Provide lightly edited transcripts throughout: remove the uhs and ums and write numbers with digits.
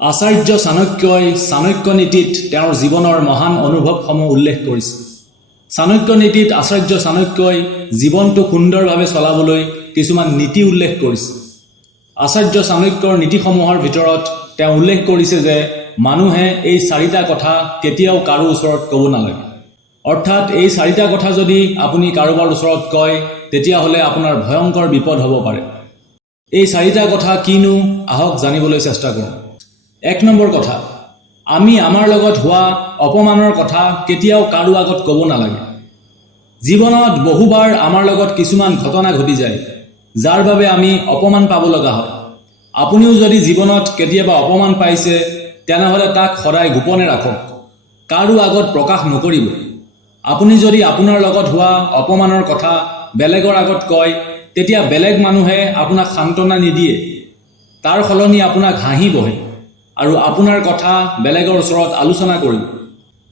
আচাৰ্য চাণক্যই চাণক্য নীতিত তেওঁৰ জীৱনৰ মহান অনুভৱসমূহ উল্লেখ কৰিছে। চাণক্য নীতিত আচাৰ্য চাণক্যই জীৱনটো সুন্দৰভাৱে চলাবলৈ কিছুমান নীতি উল্লেখ কৰিছে। আচাৰ্য চাণক্যৰ নীতিসমূহৰ ভিতৰত তেওঁ উল্লেখ কৰিছে যে মানুহে এই চাৰিটা কথা কেতিয়াও কাৰো ওচৰত ক'ব নালাগে। অৰ্থাৎ এই চাৰিটা কথা যদি আপুনি কাৰোবাৰ ওচৰত কয় তেতিয়াহ'লে আপোনাৰ ভয়ংকৰ বিপদ হ'ব পাৰে। এই চাৰিটা কথা কিনো আহক জানিবলৈ চেষ্টা কৰোঁ। ১ নম্বৰ কথা, আমি আমাৰ লগত হোৱা অপমানৰ কথা কেতিয়াও কাৰো আগত ক'ব নালাগে। জীৱনত বহুবাৰ আমাৰ লগত কিছুমান ঘটনা ঘটি যায় যাৰ বাবে আমি অপমান পাব লগা হয়। আপুনিও যদি জীৱনত কেতিয়াবা অপমান পাইছে তেনেহ'লে তাক সদায় গোপনে ৰাখক, কাৰো আগত প্ৰকাশ নকৰিব। আপুনি যদি আপোনাৰ লগত হোৱা অপমানৰ কথা বেলেগৰ আগত কয় তেতিয়া বেলেগ মানুহে আপোনাক সান্তনা নিদিয়ে, তাৰ সলনি আপোনাক হাঁহিবহে আৰু আপোনাৰ কথা বেলেগৰ ওচৰত আলোচনা কৰিব।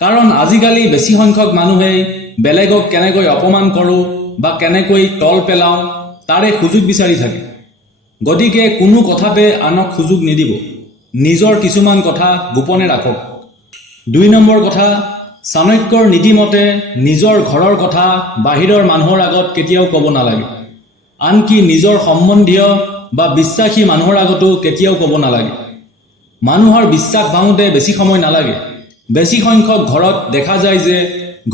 কাৰণ আজিকালি বেছি সংখ্যক মানুহেই বেলেগক কেনেকৈ অপমান কৰোঁ বা কেনেকৈ তল পেলাওঁ তাৰে সুযোগ বিচাৰি থাকে। গতিকে কোনো কথাতে আনক সুযোগ নিদিব, নিজৰ কিছুমান কথা গোপনে ৰাখক। ২ নম্বৰ কথা, চাণক্যৰ নীতিমতে নিজৰ ঘৰৰ কথা বাহিৰৰ মানুহৰ আগত কেতিয়াও ক'ব নালাগে। আনকি নিজৰ সম্বন্ধীয় বা বিশ্বাসী মানুহৰ আগতো কেতিয়াও ক'ব নালাগে। মানুহৰ বিশ্বাস ভাঙোতে বেছি সময় নালাগে। বেছি সংখ্যক ঘৰত দেখা যায় যে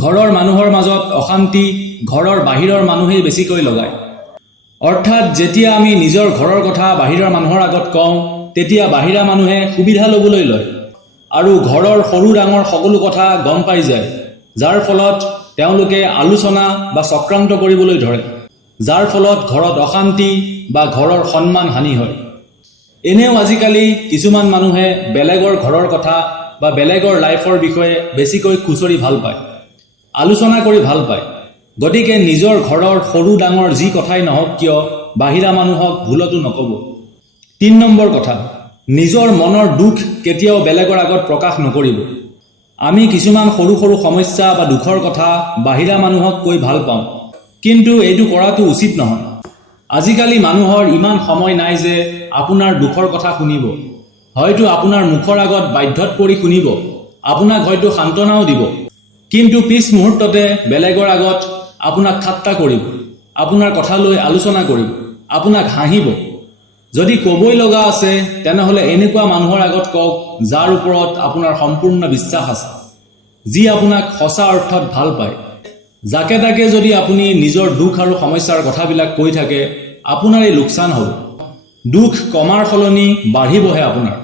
ঘৰৰ মানুহৰ মাজত অশান্তি ঘৰৰ বাহিৰৰ মানুহেই বেছিকৈ লগায়। অৰ্থাৎ যেতিয়া আমি নিজৰ ঘৰৰ কথা বাহিৰৰ মানুহৰ আগত কওঁ তেতিয়া বাহিৰা মানুহে সুবিধা ল'বলৈ লয় আৰু ঘৰৰ সৰু ডাঙৰ সকলো কথা গম পাই যায়, যাৰ ফলত তেওঁলোকে আলোচনা বা চক্ৰান্ত কৰিবলৈ ধৰে, যাৰ ফলত ঘৰত অশান্তি বা ঘৰৰ সন্মান হানি হয়। এনেও আজিকালি কিছুমান মানুহে বেলেগৰ ঘৰৰ কথা বা বেলেগৰ লাইফৰ বিষয়ে বেছিকৈ খুচৰি ভাল পায়, আলোচনা কৰি ভাল পায়। গতিকে নিজৰ ঘৰৰ সৰু ডাঙৰ যি কথাই নহওক কিয় বাহিৰা মানুহক ভুলতো নক'ব। ৩ নম্বৰ কথা, নিজৰ মনৰ দুখ কেতিয়াও বেলেগৰ আগত প্ৰকাশ নকৰিব। আমি কিছুমান সৰু সৰু সমস্যা বা দুখৰ কথা বাহিৰা মানুহক কৈ ভাল পাওঁ, কিন্তু এইটো কৰাটো উচিত নহয়। আজিকালি মানুহৰ ইমান সময় নাই যে আপোনাৰ দুখৰ কথা শুনিব। হয়তো আপোনাৰ মুখৰ আগত বাধ্যত পৰি শুনিব, আপোনাক হয়তো সান্তনাও দিব, কিন্তু পিছ মুহূৰ্ততে বেলেগৰ আগত আপোনাক ঠাট্টা কৰিব, আপোনাৰ কথা লৈ আলোচনা কৰিব, আপোনাক হাঁহিব। যদি ক'বই লগা আছে তেনেহ'লে এনেকুৱা মানুহৰ আগত কওক যাৰ ওপৰত আপোনাৰ সম্পূৰ্ণ বিশ্বাস আছে, যি আপোনাক সঁচা অৰ্থত ভাল পায়। যাকে তাকে যদি আপুনি নিজৰ দুখ আৰু সমস্যাৰ কথাবিলাক কৈ থাকে আপোনাৰেই লোকচান হ'ব। দুখ কমাৰ সলনি বাঢ়িবহে আপোনাৰ।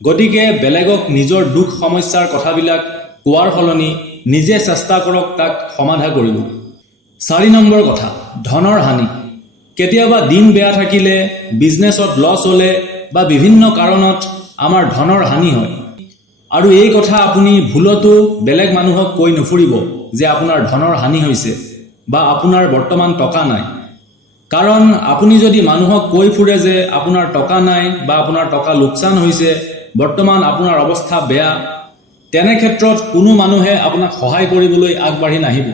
গতিকে বেলেগক নিজৰ দুখ সমস্যাৰ কথাবিলাক কোৱাৰ সলনি নিজে চেষ্টা কৰক তাক সমাধা কৰিব। ৪ নম্বৰ কথা, ধনৰ হানি। কেতিয়াবা দিন বেয়া থাকিলে, বিজনেছত লছ হ'লে বা বিভিন্ন কাৰণত আমাৰ ধনৰ হানি হয় আৰু এই কথা আপুনি ভুলতো বেলেগ মানুহক কৈ নুফুৰিব যে আপোনাৰ ধনৰ হানি হৈছে বা আপোনাৰ বৰ্তমান টকা নাই। কাৰণ আপুনি যদি মানুহক কৈ ফুৰে যে আপোনাৰ টকা নাই বা আপোনাৰ টকা লোকচান হৈছে, বৰ্তমান আপোনাৰ অৱস্থা বেয়া, তেনে ক্ষেত্ৰত কোনো মানুহে আপোনাক সহায় কৰিবলৈ আগবাঢ়ি নাহিব।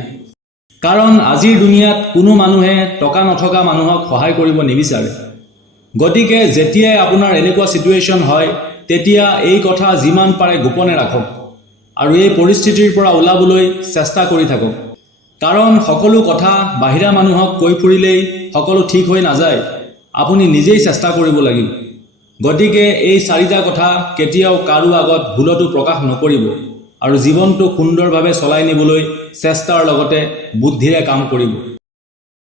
কাৰণ আজিৰ দুনিয়াত কোনো মানুহে টকা নথকা মানুহক সহায় কৰিব নিবিচাৰে। গতিকে যেতিয়াই আপোনাৰ এনেকুৱা চিটুৱেশ্যন হয় তেতিয়া এই কথা যিমান পাৰে গোপনে ৰাখক আৰু এই পৰিস্থিতিৰ পৰা ওলাবলৈ চেষ্টা কৰি থাকক। কাৰণ সকলো কথা বাহিৰা মানুহক কৈ ফুৰিলেই সকলো ঠিক হৈ নাযায়, আপুনি নিজেই চেষ্টা কৰিব লাগিব। গতিকে এই 4টা কথা কেতিয়াও কাৰো আগত ভুলতো প্ৰকাশ নকৰিব আৰু জীৱনটো সুন্দৰভাৱে চলাই নিবলৈ চেষ্টাৰ লগতে বুদ্ধিৰে কাম কৰিব।